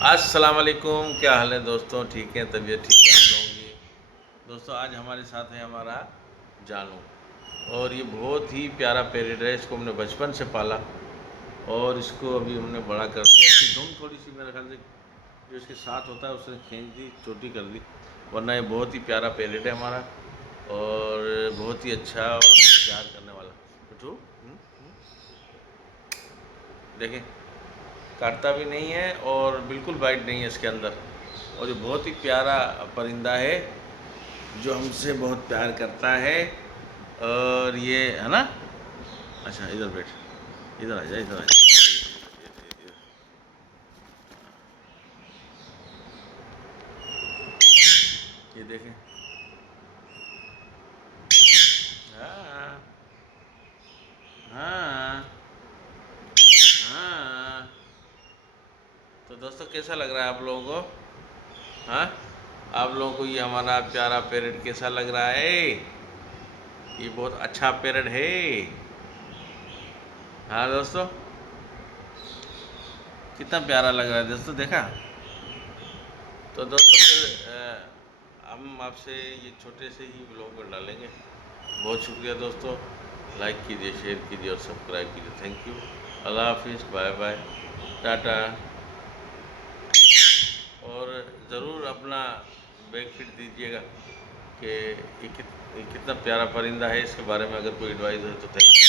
अस्सलाम वालेकुम, क्या हाल है दोस्तों? ठीक है, तबीयत ठीक है आप लोगों की? दोस्तों आज हमारे साथ है हमारा जानू, और ये बहुत ही प्यारा पेरिड है। इसको हमने बचपन से पाला और इसको अभी हमने बड़ा कर दिया। इसकी धुन थोड़ी सी मेरे ख्याल से जो इसके साथ होता है उसने खींच दी, छोटी कर दी, वरना ये बहुत ही प्यारा पेरिड है हमारा और बहुत ही अच्छा और हमसे प्यार करने वाला। मिठू, देखें, काटता भी नहीं है और बिल्कुल वाइट नहीं है इसके अंदर। और ये बहुत ही प्यारा परिंदा है जो हमसे बहुत प्यार करता है। और ये है ना, अच्छा इधर बैठ, इधर आ जा, इधर आ जा। ये देखें, हाँ हाँ हाँ। तो दोस्तों कैसा लग रहा है आप लोगों को? हाँ, आप लोगों को ये हमारा प्यारा पेरेंट कैसा लग रहा है? ये बहुत अच्छा पेरेंट है। हाँ दोस्तों, कितना प्यारा लग रहा है दोस्तों, देखा? तो दोस्तों फिर हम आपसे ये छोटे से ही ब्लॉग में डालेंगे। बहुत शुक्रिया दोस्तों, लाइक कीजिए, शेयर कीजिए और सब्सक्राइब कीजिए। Thank you. अल्लाह हाफिज़, बाय बाय, टाटा। और ज़रूर अपना बैक फीड दीजिएगा कि ये कितना प्यारा परिंदा है। इसके बारे में अगर कोई एडवाइस है तो थैंक यू।